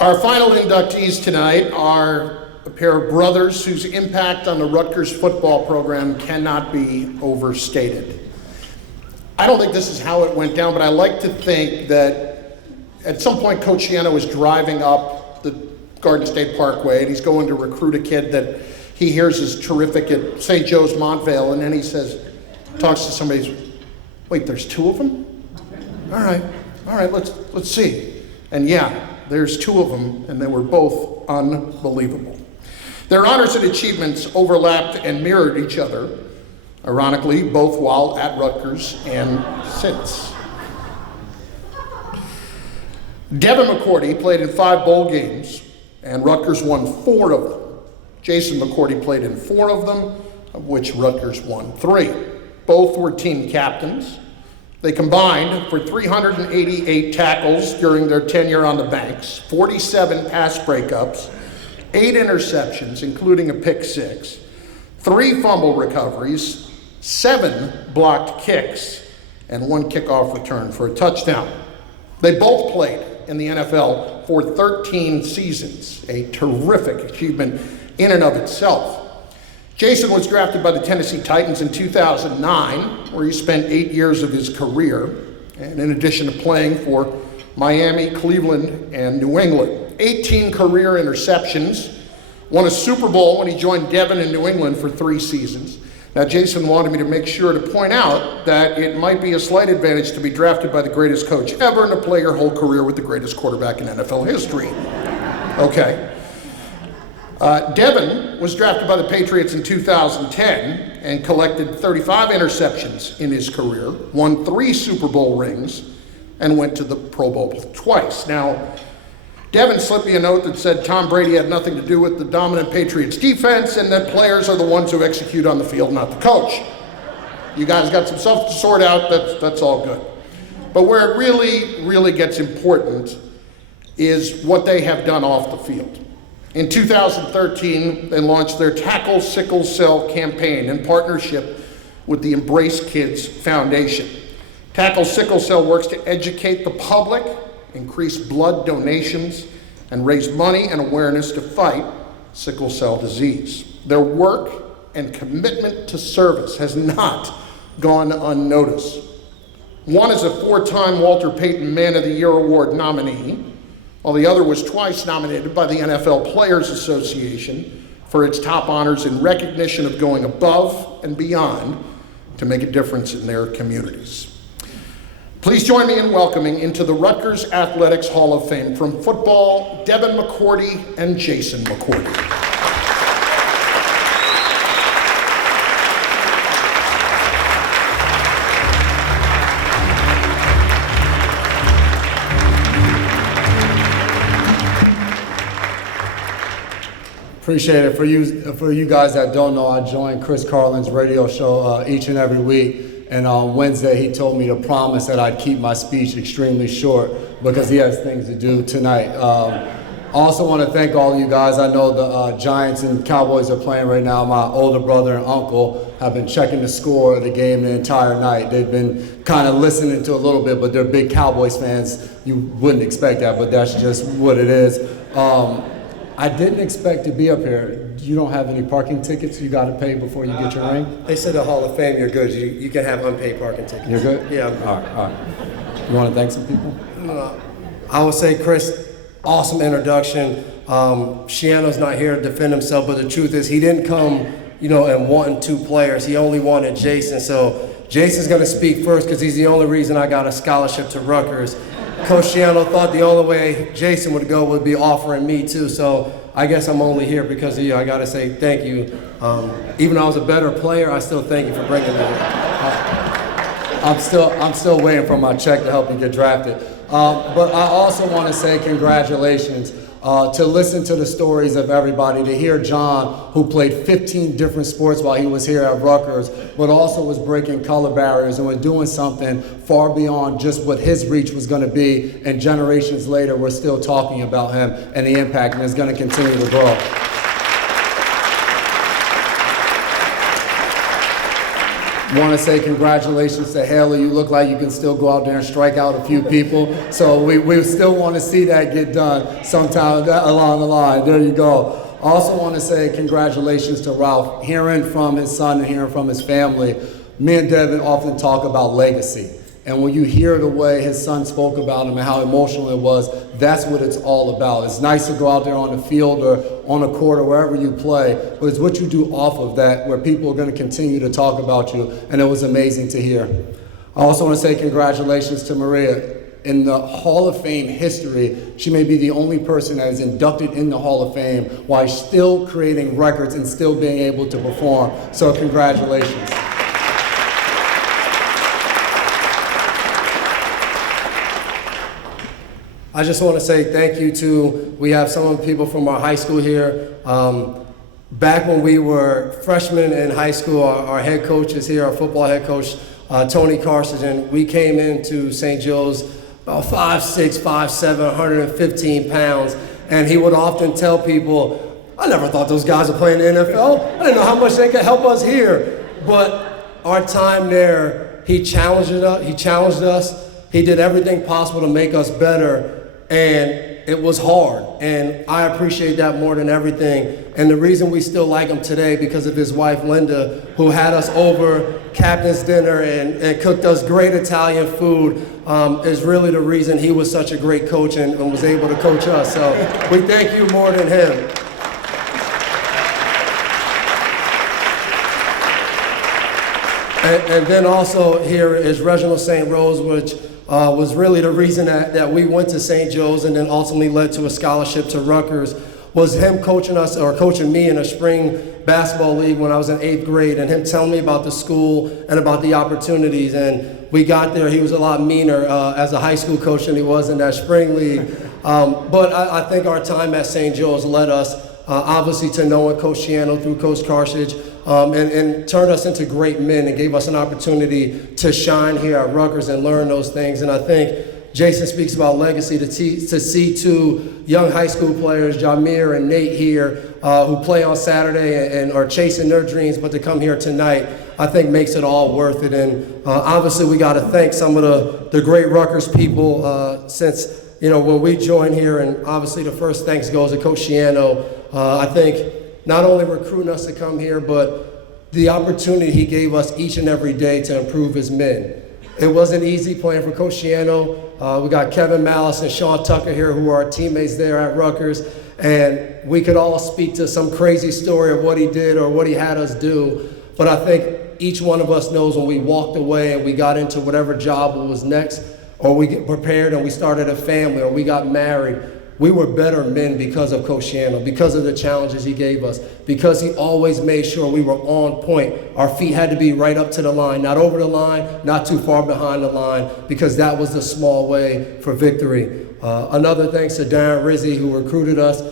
Our final inductees tonight are a pair of brothers whose impact on the Rutgers football program cannot be overstated. I don't think this is how it went down, but I like to think that at some point Coach Shiano was driving up the Garden State Parkway and he's going to recruit a kid that he hears is terrific at St. Joe's Montvale, and then he talks to somebody, wait, there's two of them? All right, let's see. And yeah, there's two of them, and they were both unbelievable. Their honors and achievements overlapped and mirrored each other, ironically, both while at Rutgers and since. Devin McCourty played in 5 bowl games, and Rutgers won 4 of them. Jason McCourty played in 4 of them, of which Rutgers won 3. Both were team captains. They combined for 388 tackles during their tenure on the Banks, 47 pass breakups, 8 interceptions, including a pick 6, 3 fumble recoveries, 7 blocked kicks, and 1 kickoff return for a touchdown. They both played in the NFL for 13 seasons, a terrific achievement in and of itself. Jason was drafted by the Tennessee Titans in 2009, where he spent 8 years of his career, and in addition to playing for Miami, Cleveland, and New England. 18 career interceptions, won a Super Bowl when he joined Devin in New England for 3 seasons. Now, Jason wanted me to make sure to point out that it might be a slight advantage to be drafted by the greatest coach ever and to play your whole career with the greatest quarterback in NFL history. Okay. Devin was drafted by the Patriots in 2010 and collected 35 interceptions in his career, won 3 Super Bowl rings, and went to the Pro Bowl twice. Now, Devin slipped me a note that said Tom Brady had nothing to do with the dominant Patriots defense and that players are the ones who execute on the field, not the coach. You guys got some stuff to sort out, that's all good. But where it really gets important is what they have done off the field. In 2013, they launched their Tackle Sickle Cell campaign in partnership with the Embrace Kids Foundation. Tackle Sickle Cell works to educate the public, increase blood donations, and raise money and awareness to fight sickle cell disease. Their work and commitment to service has not gone unnoticed. One is a 4-time Walter Payton Man of the Year Award nominee, while the other was twice nominated by the NFL Players Association for its top honors in recognition of going above and beyond to make a difference in their communities. Please join me in welcoming into the Rutgers Athletics Hall of Fame from football, Devin McCourty and Jason McCourty. Appreciate it. For you guys that don't know, I join Chris Carlin's radio show each and every week. And on Wednesday, he told me to promise that I'd keep my speech extremely short because he has things to do tonight. I also want to thank all of you guys. I know the Giants and Cowboys are playing right now. My older brother and uncle have been checking the score of the game the entire night. They've been kind of listening to a little bit, but they're big Cowboys fans. You wouldn't expect that, but that's just what it is. I didn't expect to be up here. You don't have any parking tickets you got to pay before you get your ring? They said the Hall of Fame, you're good. You can have unpaid parking tickets. You're good? Yeah. All right. You want to thank some people? I would say, Chris, awesome introduction. Shiano's not here to defend himself, but the truth is he didn't come, and wanting 2 players. He only wanted Jason. So Jason's going to speak first because he's the only reason I got a scholarship to Rutgers. Coach Shiano thought the only way Jason would go would be offering me too, so I guess I'm only here because of you. I gotta say thank you. Even though I was a better player, I still thank you for bringing me here. I'm still waiting for my check to help you get drafted. But I also want to say congratulations. To listen to the stories of everybody, to hear John, who played 15 different sports while he was here at Rutgers, but also was breaking color barriers and was doing something far beyond just what his reach was going to be, and generations later we're still talking about him and the impact, and it's going to continue to grow. Want to say congratulations to Haley. You look like you can still go out there and strike out a few people. So we still want to see that get done sometime along the line. There you go. I also want to say congratulations to Ralph. Hearing from his son and hearing from his family, me and Devin often talk about legacy. And when you hear the way his son spoke about him and how emotional it was, that's what it's all about. It's nice to go out there on the field or on a court or wherever you play, but it's what you do off of that where people are going to continue to talk about you, and it was amazing to hear. I also want to say congratulations to Maria. In the Hall of Fame history, she may be the only person that is inducted in the Hall of Fame while still creating records and still being able to perform. So congratulations. I just want to say thank you to, we have some of the people from our high school here. Back when we were freshmen in high school, our head coach is here, our football head coach, Tony Carson. We came into St. Joe's about 5'6", 5'7", 115 pounds, and he would often tell people, I never thought those guys would play in the NFL. I didn't know how much they could help us here. But our time there, he challenged us. He did everything possible to make us better. And it was hard, and I appreciate that more than everything. And the reason we still like him today because of his wife, Linda, who had us over captain's dinner and cooked us great Italian food, is really the reason he was such a great coach and was able to coach us. So we thank you more than him. And then also here is Reginald St. Rose, which was really the reason that we went to St. Joe's and then ultimately led to a scholarship to Rutgers, was him coaching us, or coaching me in a spring basketball league when I was in 8th grade, and him telling me about the school and about the opportunities. And we got there, he was a lot meaner as a high school coach than he was in that spring league. But I think our time at St. Joe's led us obviously to knowing Coach Shiano through Coach Carthage, and turned us into great men and gave us an opportunity to shine here at Rutgers and learn those things. And I think Jason speaks about legacy, to see two young high school players, Jameer and Nate here, who play on Saturday and are chasing their dreams, but to come here tonight, I think makes it all worth it. And obviously we got to thank some of the great Rutgers people since, when we joined here, and obviously the first thanks goes to Coach Shiano. I think not only recruiting us to come here, but the opportunity he gave us each and every day to improve as men. It wasn't easy playing for Coach Shiano. We got Kevin Malice and Sean Tucker here, who are our teammates there at Rutgers, and we could all speak to some crazy story of what he did or what he had us do. But I think each one of us knows when we walked away and we got into whatever job was next, or we get prepared and we started a family, or we got married, we were better men because of Coach Shiano, because of the challenges he gave us, because he always made sure we were on point. Our feet had to be right up to the line, not over the line, not too far behind the line, because that was the small way for victory. Another thanks to Darren Rizzi, who recruited us.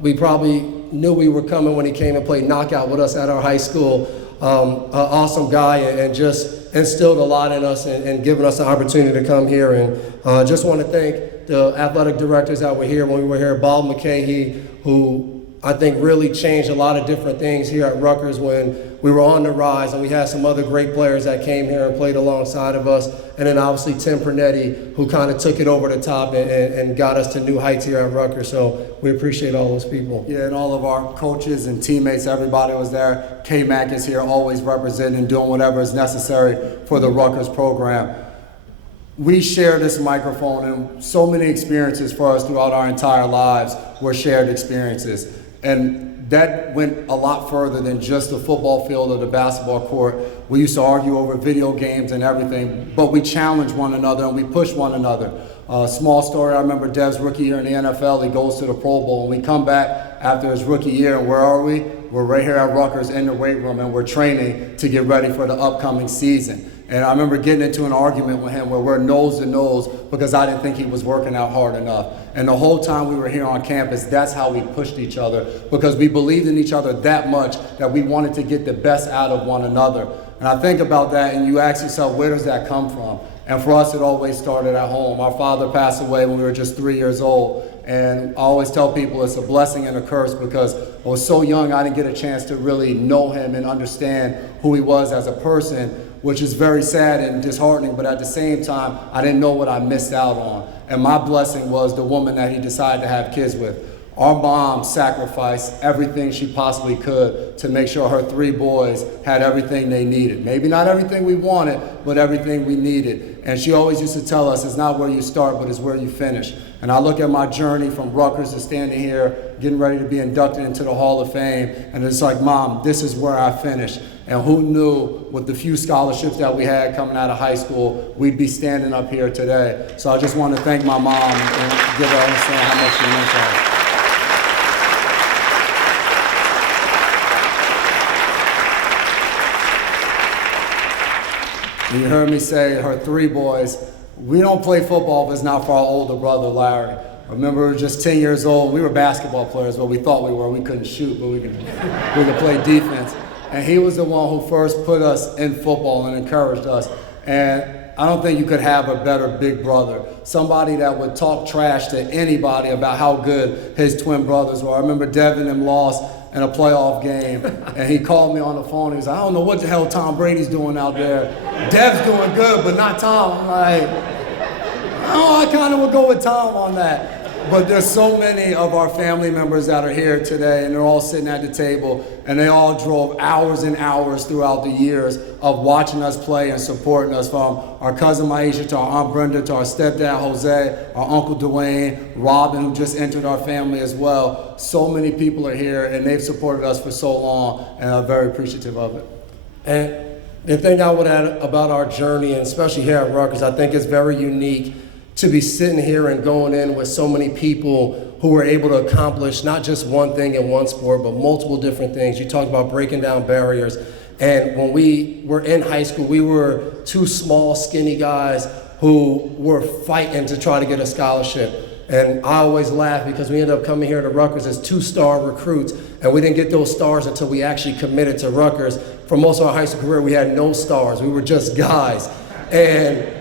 We probably knew we were coming when he came and played knockout with us at our high school. An awesome guy, and just instilled a lot in us and given us an opportunity to come here. And just want to thank the athletic directors that were here when we were here, Bob McCahey, who I think really changed a lot of different things here at Rutgers when we were on the rise, and we had some other great players that came here and played alongside of us. And then obviously Tim Pernetti, who kind of took it over the top and got us to new heights here at Rutgers. So we appreciate all those people. Yeah, and all of our coaches and teammates, everybody was there. K-Mac is here, always representing and doing whatever is necessary for the Rutgers program. We share this microphone, and so many experiences for us throughout our entire lives were shared experiences. And that went a lot further than just the football field or the basketball court. We used to argue over video games and everything, but we challenged one another and we pushed one another. Small story, I remember Dev's rookie year in the NFL, he goes to the Pro Bowl, and we come back after his rookie year, and where are we? We're right here at Rutgers in the weight room, and we're training to get ready for the upcoming season. And I remember getting into an argument with him where we're nose to nose because I didn't think he was working out hard enough. And the whole time we were here on campus, that's how we pushed each other, because we believed in each other that much that we wanted to get the best out of one another. And I think about that, and you ask yourself, where does that come from? And for us, it always started at home. Our father passed away when we were just 3 years old. And I always tell people it's a blessing and a curse because I was so young I didn't get a chance to really know him and understand who he was as a person, which is very sad and disheartening, but at the same time, I didn't know what I missed out on. And my blessing was the woman that he decided to have kids with. Our mom sacrificed everything she possibly could to make sure her 3 boys had everything they needed. Maybe not everything we wanted, but everything we needed. And she always used to tell us, it's not where you start, but it's where you finish. And I look at my journey from Rutgers to standing here, getting ready to be inducted into the Hall of Fame, and it's like, Mom, this is where I finished. And who knew with the few scholarships that we had coming out of high school, we'd be standing up here today. So I just want to thank my mom and give her understand how much she meant to her. You heard me say her 3 boys. We don't play football if it's not for our older brother, Larry. I remember we were just 10 years old. We were basketball players, but we thought we were. We couldn't shoot, but we could play defense. And he was the one who first put us in football and encouraged us. And I don't think you could have a better big brother. Somebody that would talk trash to anybody about how good his twin brothers were. I remember Devin and lost in a playoff game, and he called me on the phone. He was like, I don't know what the hell Tom Brady's doing out there. Dev's doing good, but not Tom. I'm like, oh, I kind of would go with Tom on that. But there's so many of our family members that are here today, and they're all sitting at the table, and they all drove hours and hours throughout the years of watching us play and supporting us, from our cousin Maisha to our Aunt Brenda to our stepdad Jose, our Uncle Dwayne, Robin, who just entered our family as well. So many people are here, and they've supported us for so long, and I'm very appreciative of it. And the thing I would add about our journey, and especially here at Rutgers, I think it's very unique to be sitting here and going in with so many people who were able to accomplish not just one thing in one sport, but multiple different things. You talked about breaking down barriers. And when we were in high school, we were 2 small, skinny guys who were fighting to try to get a scholarship. And I always laugh because we ended up coming here to Rutgers as 2-star recruits, and we didn't get those stars until we actually committed to Rutgers. For most of our high school career, we had no stars. We were just guys. And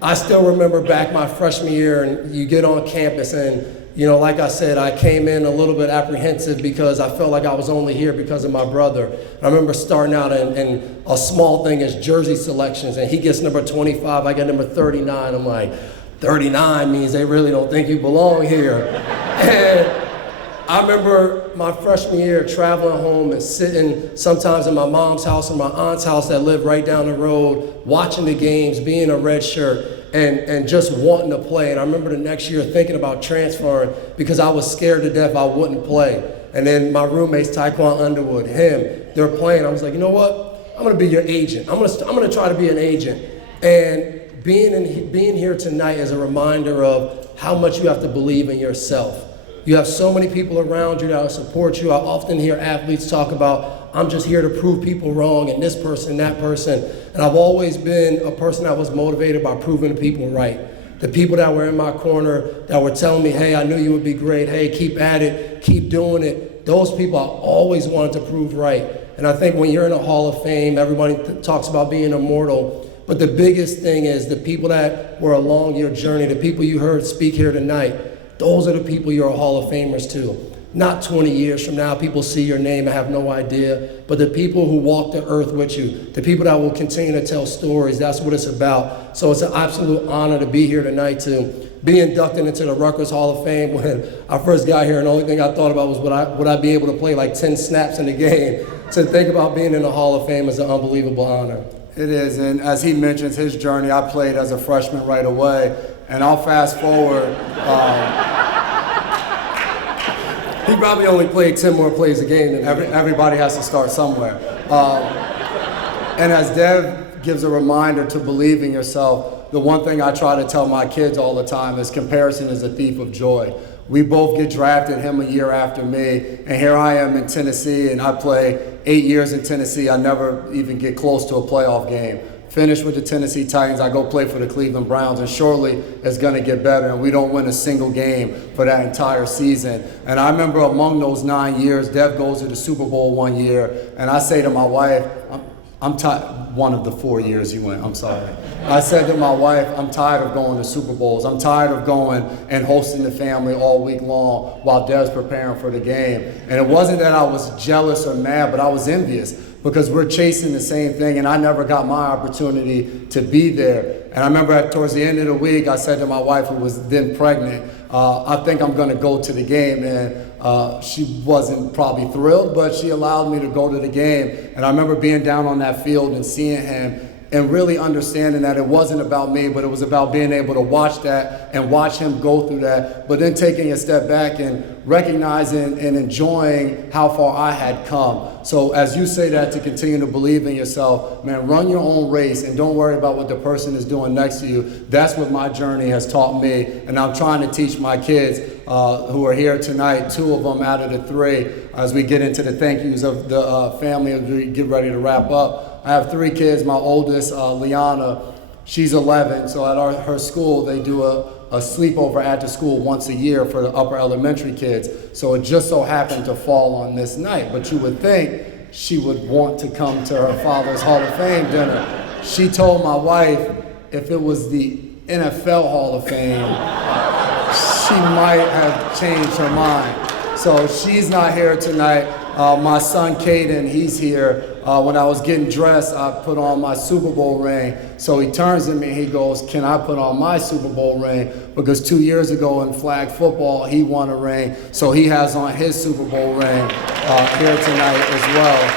I still remember back my freshman year, and you get on campus, and like I said, I came in a little bit apprehensive because I felt like I was only here because of my brother. And I remember starting out in a small thing as jersey selections, and he gets number 25, I get number 39. I'm like, 39 means they really don't think you belong here. And I remember my freshman year traveling home and sitting sometimes in my mom's house or my aunt's house that lived right down the road, watching the games, being a red shirt, and just wanting to play. And I remember the next year thinking about transferring because I was scared to death I wouldn't play. And then my roommates, Taekwon Underwood, they're playing. I was like, you know what? I'm gonna be your agent. I'm gonna try to be an agent. And being here tonight is a reminder of how much you have to believe in yourself. You have so many people around you that will support you. I often hear athletes talk about, I'm just here to prove people wrong, and this person, that person. And I've always been a person that was motivated by proving people right. The people that were in my corner that were telling me, hey, I knew you would be great. Hey, keep at it, keep doing it. Those people I always wanted to prove right. And I think when you're in a Hall of Fame, everybody talks about being immortal. But the biggest thing is the people that were along your journey, the people you heard speak here tonight, those are the people you're Hall of Famers to. Not 20 years from now, people see your name and have no idea, but the people who walk the earth with you, the people that will continue to tell stories, that's what it's about. So it's an absolute honor to be here tonight to be inducted into the Rutgers Hall of Fame. When I first got here, and the only thing I thought about was would I be able to play like 10 snaps in the game. To think about being in the Hall of Fame is an unbelievable honor. It is, and as he mentions his journey, I played as a freshman right away, and I'll fast forward. He probably only played 10 more plays a game than everybody has to start somewhere. And as Dev gives a reminder to believe in yourself, the one thing I try to tell my kids all the time is comparison is a thief of joy. We both get drafted, him a year after me, and here I am in Tennessee, and I play 8 years in Tennessee. I never even get close to a playoff game. Finish with the Tennessee Titans, I go play for the Cleveland Browns, and surely it's gonna get better, and we don't win a single game for that entire season. And I remember among those 9 years, Dev goes to the Super Bowl one year, and I say to my wife, I'm tired. One of the 4 years you went, I'm sorry. I said to my wife, I'm tired of going to Super Bowls. I'm tired of going and hosting the family all week long while Dev's preparing for the game. And it wasn't that I was jealous or mad, but I was envious because we're chasing the same thing, and I never got my opportunity to be there. And I remember towards the end of the week, I said to my wife, who was then pregnant, I think I'm going to go to the game. And she wasn't probably thrilled, but she allowed me to go to the game. And I remember being down on that field and seeing him and really understanding that it wasn't about me, but it was about being able to watch that and watch him go through that, but then taking a step back and recognizing and enjoying how far I had come. So as you say that, to continue to believe in yourself, man, run your own race and don't worry about what the person is doing next to you. That's what my journey has taught me, and I'm trying to teach my kids who are here tonight, 2 of them out of the 3, as we get into the thank yous of the family as we get ready to wrap up. I have 3 kids. My oldest, Liana, she's 11, so at her school they do a sleepover at the school once a year for the upper elementary kids. So it just so happened to fall on this night, but you would think she would want to come to her father's Hall of Fame dinner. She told my wife if it was the NFL Hall of Fame, she might have changed her mind. So she's not here tonight. My son Caden, he's here. When I was getting dressed, I put on my Super Bowl ring. So he turns to me and he goes, "Can I put on my Super Bowl ring?" Because 2 years ago in flag football, he won a ring. So he has on his Super Bowl ring here tonight as well.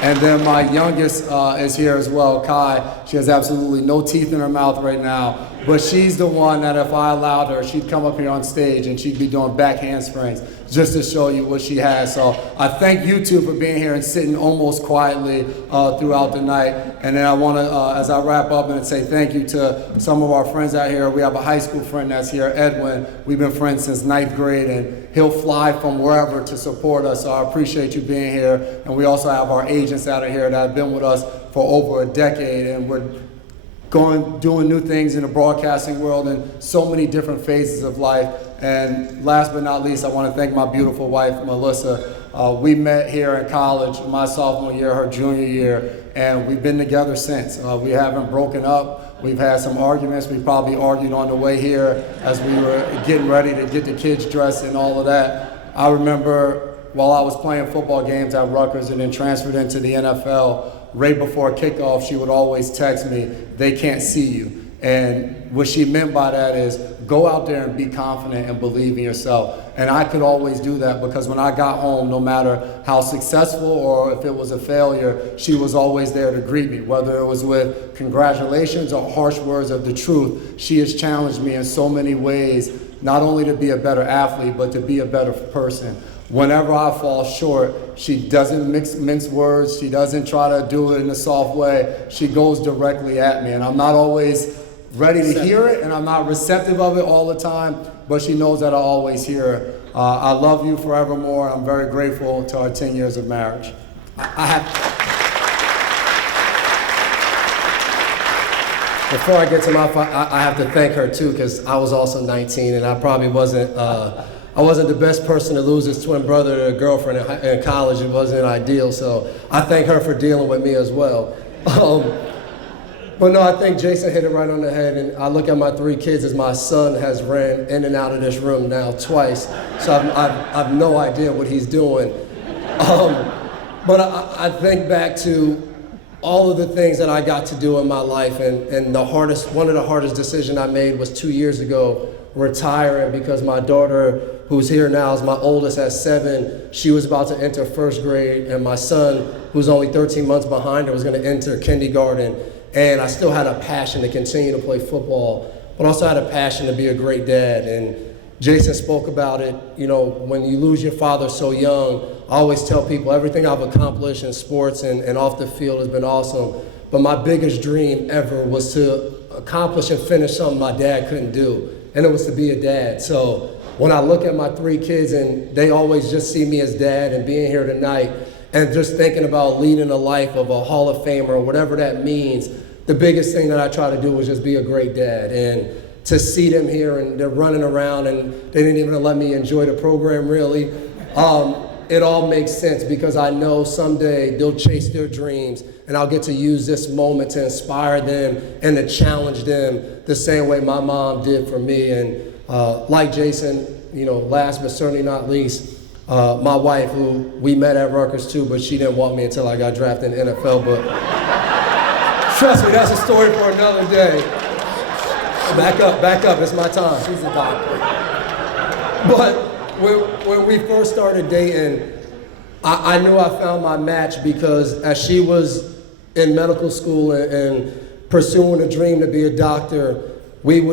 And then my youngest is here as well, Kai. She has absolutely no teeth in her mouth right now, but she's the one that if I allowed her, she'd come up here on stage and she'd be doing back handsprings just to show you what she has. So I thank you two for being here and sitting almost quietly throughout the night. And then I want to, as I wrap up, and say thank you to some of our friends out here. We have a high school friend that's here, Edwin. We've been friends since 9th grade, and he'll fly from wherever to support us. So I appreciate you being here. And we also have our agents out of here that have been with us for over a decade, and we're doing new things in the broadcasting world in so many different phases of life. And last but not least, I want to thank my beautiful wife, Melissa. We met here in college, my sophomore year, her junior year, and we've been together since. We haven't broken up. We've had some arguments. We probably argued on the way here as we were getting ready to get the kids dressed and all of that. I remember while I was playing football games at Rutgers and then transferred into the NFL, right before kickoff, she would always text me, "They can't see you." And what she meant by that is go out there and be confident and believe in yourself. And I could always do that because when I got home, no matter how successful or if it was a failure, she was always there to greet me, whether it was with congratulations or harsh words of the truth. She has challenged me in so many ways, not only to be a better athlete, but to be a better person. Whenever I fall short, she doesn't mince words. She doesn't try to do it in a soft way. She goes directly at me, and I'm not always ready to hear it, and I'm not receptive of it all the time, but she knows that I always hear her. I love you forevermore. I'm very grateful to our 10 years of marriage. Before I get to my I have to thank her too, because I was also 19 and I probably wasn't the best person to lose his twin brother to a girlfriend in college. It wasn't ideal, so I thank her for dealing with me as well. But no, I think Jason hit it right on the head, and I look at my 3 kids as my son has ran in and out of this room now twice, so I've no idea what he's doing. But I think back to all of the things that I got to do in my life, and one of the hardest decisions I made was 2 years ago, retiring, because my daughter, who's here now, is my oldest at 7. She was about to enter 1st grade, and my son, who's only 13 months behind her, was going to enter kindergarten. And I still had a passion to continue to play football, but also had a passion to be a great dad. And Jason spoke about it, when you lose your father so young, I always tell people everything I've accomplished in sports and off the field has been awesome. But my biggest dream ever was to accomplish and finish something my dad couldn't do, and it was to be a dad. So when I look at my 3 kids and they always just see me as dad, and being here tonight and just thinking about leading a life of a Hall of Famer or whatever that means, the biggest thing that I try to do is just be a great dad. And to see them here and they're running around and they didn't even let me enjoy the program really. it all makes sense because I know someday they'll chase their dreams and I'll get to use this moment to inspire them and to challenge them the same way my mom did for me. And like Jason, last but certainly not least, my wife, who we met at Rutgers too, but she didn't want me until I got drafted in the NFL. But trust me, that's a story for another day. Back up, it's my time. She's a doctor. But when we first started dating, I knew I found my match because as she was in medical school and pursuing a dream to be a doctor,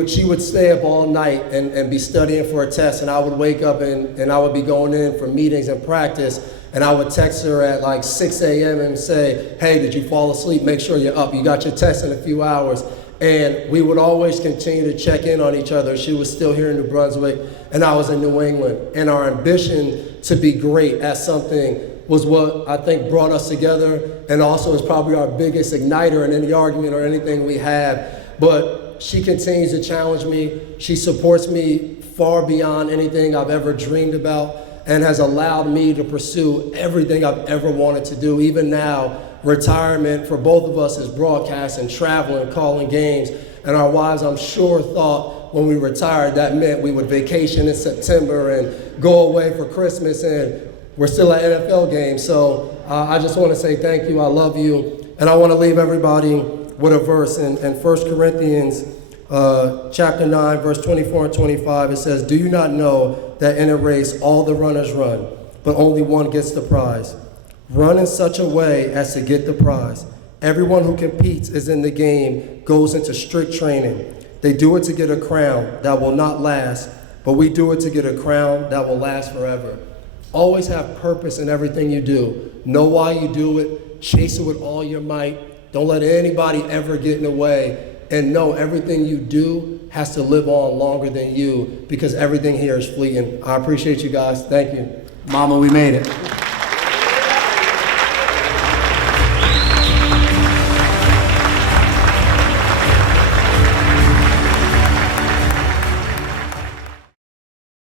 she would stay up all night and be studying for a test, and I would wake up and I would be going in for meetings and practice, and I would text her at like 6 a.m. and say, hey, did you fall asleep? Make sure you're up. You got your test in a few hours. And we would always continue to check in on each other. She was still here in New Brunswick, and I was in New England. And our ambition to be great at something was what I think brought us together, and also is probably our biggest igniter in any argument or anything we have. But she continues to challenge me. She supports me far beyond anything I've ever dreamed about, and has allowed me to pursue everything I've ever wanted to do. Even now, retirement for both of us is broadcasting, traveling, calling games. And our wives, I'm sure, thought when we retired that meant we would vacation in September and go away for Christmas, and we're still at NFL games. So I just want to say thank you, I love you. And I want to leave everybody with a verse in 1 Corinthians chapter 9, verse 24 and 25. It says, do you not know that in a race all the runners run, but only one gets the prize? Run in such a way as to get the prize. Everyone who competes is in the game, goes into strict training. They do it to get a crown that will not last, but we do it to get a crown that will last forever. Always have purpose in everything you do. Know why you do it. Chase it with all your might. Don't let anybody ever get in the way. And know everything you do has to live on longer than you, because everything here is fleeting. I appreciate you guys. Thank you. Mama, we made it.